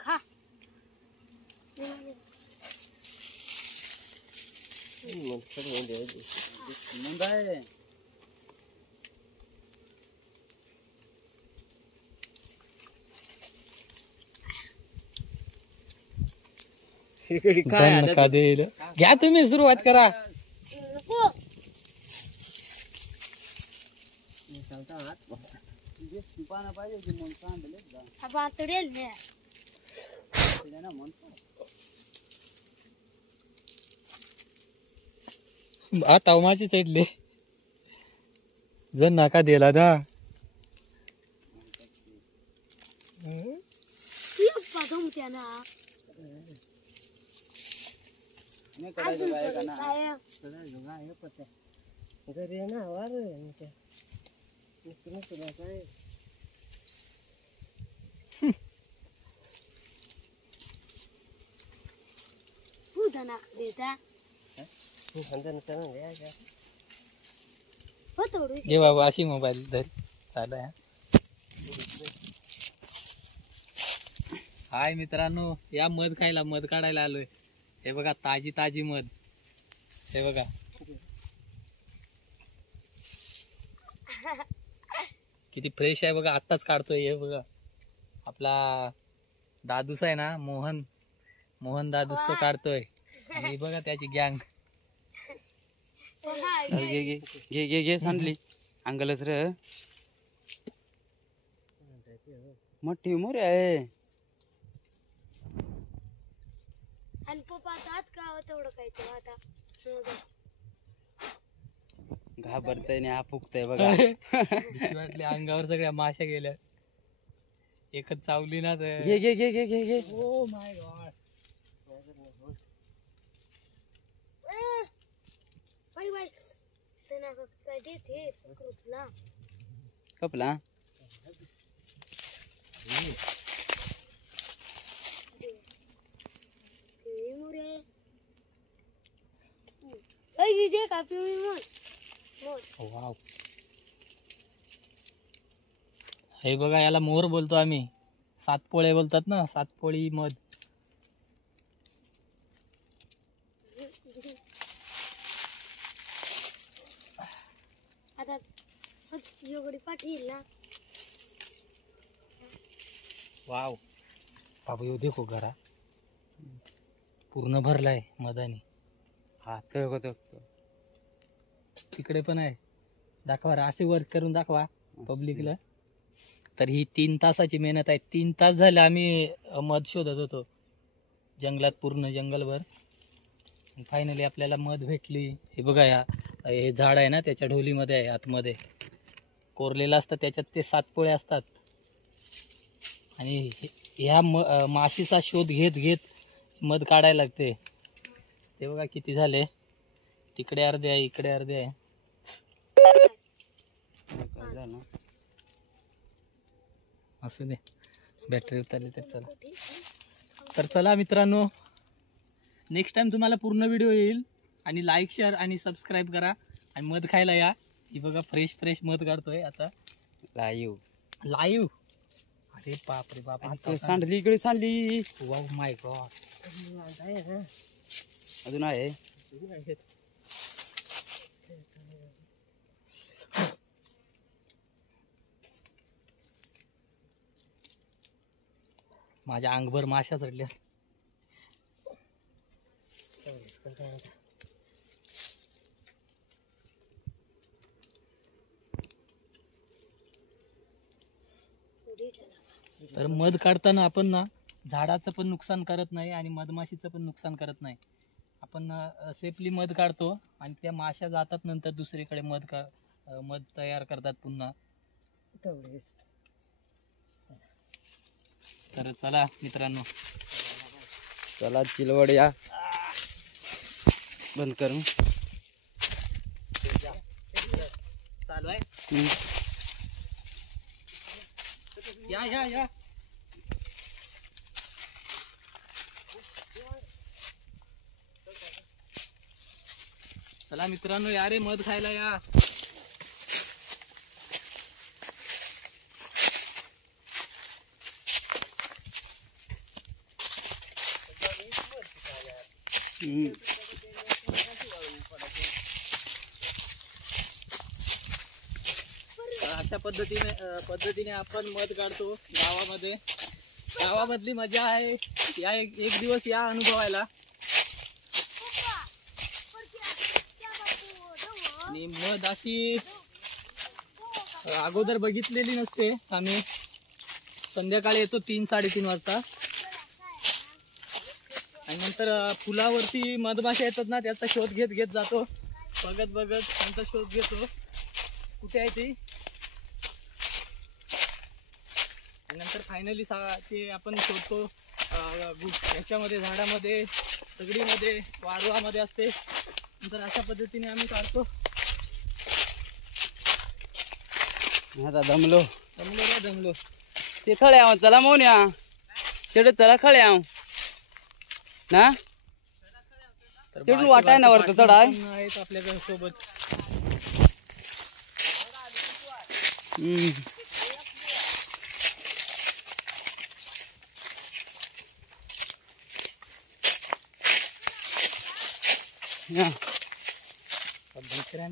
खा का देईल घ्या तुम्ही सुरुवात करा. आता माझी चढले जण नाका दिला ना. ये बाबा अशी मोबाईल धर चालू आहे. हाय मित्रांनो, या मध खायला मध काढायला आलोय. हे बघा ताजी ताजी मध. हे बघा किती फ्रेश आहे बघा. आत्ताच काढतोय. हे बघा आपला दादूस आहे ना, मोहन दादूस तो काढतोय. आणि बघा त्याची गँग. घे घे घे घे घे सांडली अंगलच रे. मोठी मोरे आहे. आणि पप्पा दात का तेवढं काय ते आता घाबरतय आणि हा फुकतय बघा. वाटले अंगावर सगळ्या माश्या गेल्या. एकच चावली ना तर. घे घे घे घे घे घे. Oh my god. Bye bye त्यांना काय देते कृतला कपला मुरे ऐ दे का पिवी मोर वाव. हे बघा याला मोर बोलतो आम्ही. सातपोळे बोलतात ना, सातपोळी मध. आता योगडी पाठील ना. वाव बाबू येऊ देखो घरा पूर्ण भरलाय मधानी. हा तो तिकडे पण आहे. दाखवा असे वर्क करून दाखवा पब्लिकला. तर ही 3 तासाची मेहनत आहे. 3 तास झाले आम्ही मध शोधत होतो जंगलात, पूर्ण जंगलभर. फायनली आपल्याला मध भेटली. हे बघा हे झाड आहे ना, त्याच्या ढोलीमध्ये आहे, आतमध्ये कोरलेलं असतं. त्याच्यात ते सातपोळे असतात. आणि ह्या माशीचा शोध घेत घेत मध काढायला लागते. ते बघा किती झाले. तिकडे अर्धे आहे, इकडे अर्धे आहे. असू दे, बॅटरी उतरली तर चला. तर चला मित्रांनो, नेक्स्ट टाइम तुम्हाला पूर्ण व्हिडिओ येईल. आणि लाईक, शेअर आणि सबस्क्राईब करा. आणि मध खायला या. ही बघा फ्रेश फ्रेश मध काढतोय आता लाईव्ह. अरे बाप रे बाप. सांडली इकडे सांडली. वाव माय गॉड. अजून आहे. माझ्या अंगभर माशा चढल्या. तर मध काढताना आपण ना झाडाचं पण नुकसान करत नाही आणि मधमाशीचं पण नुकसान करत नाही. आपण सेफली मध काढतो आणि त्या माशा जातात नंतर दुसरीकडे मध तयार करतात पुन्हा. तर चला मित्रांनो, चला चिलवड या. बंद कर. चालू आहे. या या या. चला मित्रांनो, या रे मध खायला या. अशा पद्धतीने आपण मध काढतो गावामध्ये. गावामधली मजा आहे या एक दिवस या अनुभवायला. आणि मध अशी अगोदर बघितलेली नसते. आम्ही संध्याकाळी येतो 3-3:30 वाजता आणि नंतर फुलावरती मधमाशा येतात ना, त्याचा शोध घेत जातो. बघत त्यांचा शोध घेतो कुठे आहे ती. आणि नंतर फायनली ते आपण शोधतो याच्यामध्ये, झाडामध्ये, दगडीमध्ये, वारुळामध्ये असते. नंतर अशा पद्धतीने आम्ही काढतो. आता दमलो दमलो. ते खळे आव चला मोन्या तेवढं चला खळे आव ना तेवढून वाटाय ना वरतं चढ आहेत आपल्याकडे सोबत. या बंद करा.